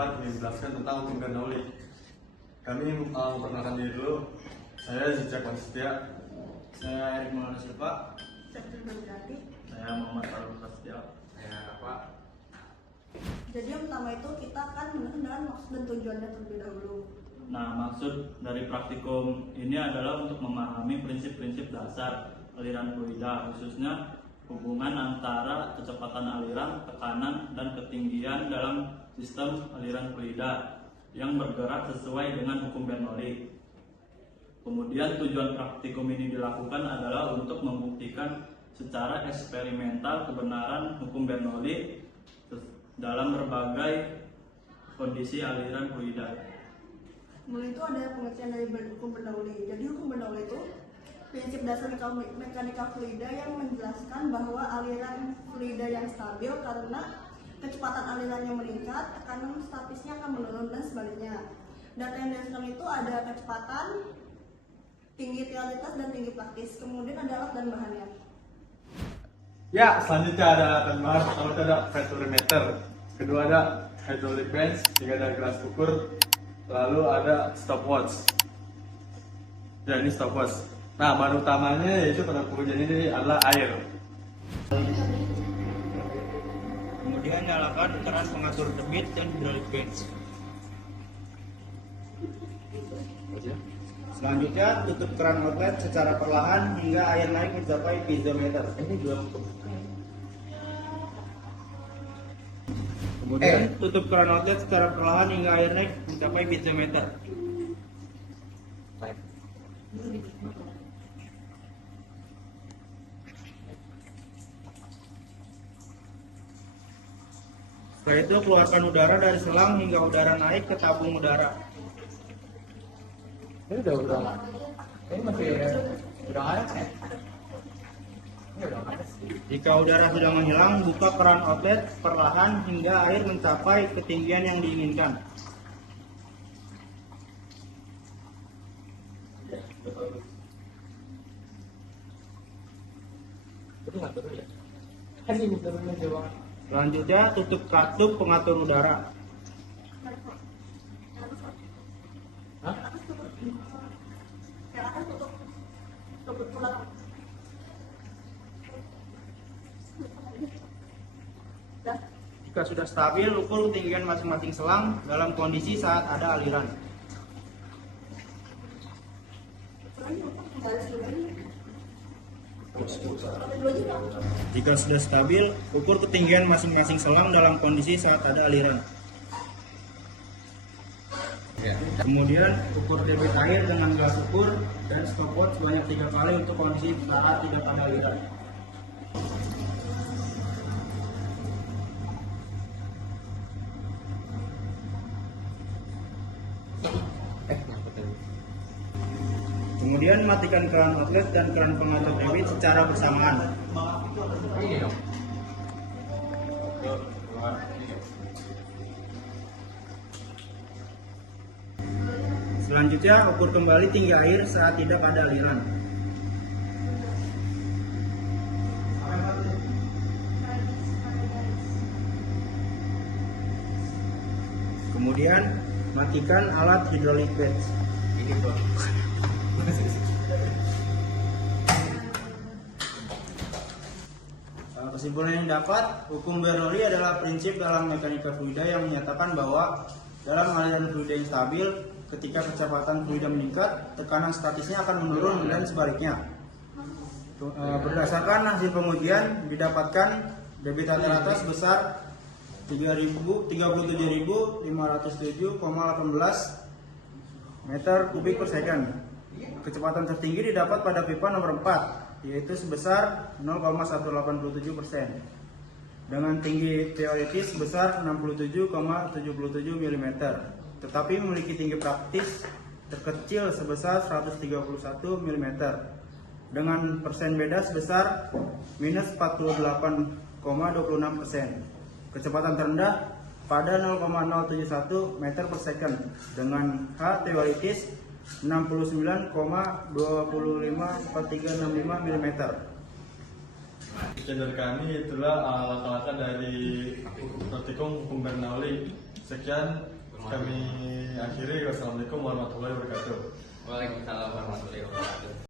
2004 menjelaskan tentang hukum Bernoulli. Kami memperkenalkan diri dulu. Saya Zizak Setia. Saya Erik Maulana Silva. Saya Muhammad Farul Prasetyo. Saya Rafa. Jadi yang pertama itu kita akan mengenal maksud dan tujuannya terlebih dahulu. Nah, maksud dari praktikum ini adalah untuk memahami prinsip-prinsip dasar aliran fluida, khususnya hubungan antara kecepatan aliran, tekanan, dan ketinggian dalam sistem aliran fluida yang bergerak sesuai dengan hukum Bernoulli. Kemudian tujuan praktikum ini dilakukan adalah untuk membuktikan secara eksperimental kebenaran hukum Bernoulli dalam berbagai kondisi aliran fluida. Mulai itu ada pengertian dari hukum Bernoulli. Jadi hukum Bernoulli itu prinsip dasar mekanika fluida yang menjelaskan bahwa aliran fluida yang stabil karena kecepatan alirannya meningkat, tekanan statisnya akan menurun dan sebaliknya. Data yang dihasilkan itu ada kecepatan, tinggi teoritis dan tinggi praktis. Kemudian ada alat dan bahannya. Ya, selanjutnya ada alat dan bahan. Pertama itu ada velocimeter, kedua ada hydraulic bench, ketiga ada gelas ukur, lalu ada stopwatch. Ya, ini stopwatch. Nah, bahan utamanya yaitu pada pengujian ini adalah air. Kemudian nyalakan keran pengatur debit dan hydraulic bench. Selanjutnya tutup keran outlet secara perlahan hingga air naik mencapai piezometer. Kemudian tutup keran outlet secara perlahan hingga air naik mencapai piezometer. Setelah itu keluarkan udara dari selang hingga udara naik ke tabung udara. Ini udah ini masih udah ada kan? Ini udah ada sih. Jika udara sudah menghilang, buka keran outlet perlahan hingga air mencapai ketinggian yang diinginkan. Itu nggak turun ya? Kan ini turunnya jauh banget. Selanjutnya tutup katup pengatur udara. Hah? Silakan tutup ulang. Jika sudah stabil, ukur ketinggian masing-masing selang dalam kondisi saat ada aliran. Jika sudah stabil, ukur ketinggian masing-masing selang dalam kondisi saat ada aliran. Kemudian ukur debit air dengan gelas ukur dan stopwatch sebanyak 3 kali untuk kondisi saat tidak ada aliran. Kemudian matikan keran outlet dan keran pengatur debit secara bersamaan. Ini dong. Selanjutnya ukur kembali tinggi air saat tidak ada aliran. Kemudian matikan alat hydraulic bench. Ini tuh. Kesimpulan yang dapat, hukum Bernoulli adalah prinsip dalam mekanika fluida yang menyatakan bahwa dalam aliran fluida yang stabil, ketika kecepatan fluida meningkat, tekanan statisnya akan menurun dan sebaliknya. Berdasarkan hasil pengujian, didapatkan debit rata-rata sebesar 37.507,18 meter kubik per second. Kecepatan tertinggi didapat pada pipa nomor 4, yaitu sebesar 0,187%, dengan tinggi teoritis sebesar 67,77 mm, tetapi memiliki tinggi praktis terkecil sebesar 131 mm, dengan persen beda sebesar minus 48,26%. Kecepatan terendah pada 0,071 meter per second, dengan H teoritis 69,254365 mm. Dari kami itulah langkah-langkah dari praktikum hukum Bernoulli. Sekian kami akhiri. Wassalamualaikum warahmatullahi wabarakatuh. Waalaikumsalam warahmatullahi wabarakatuh.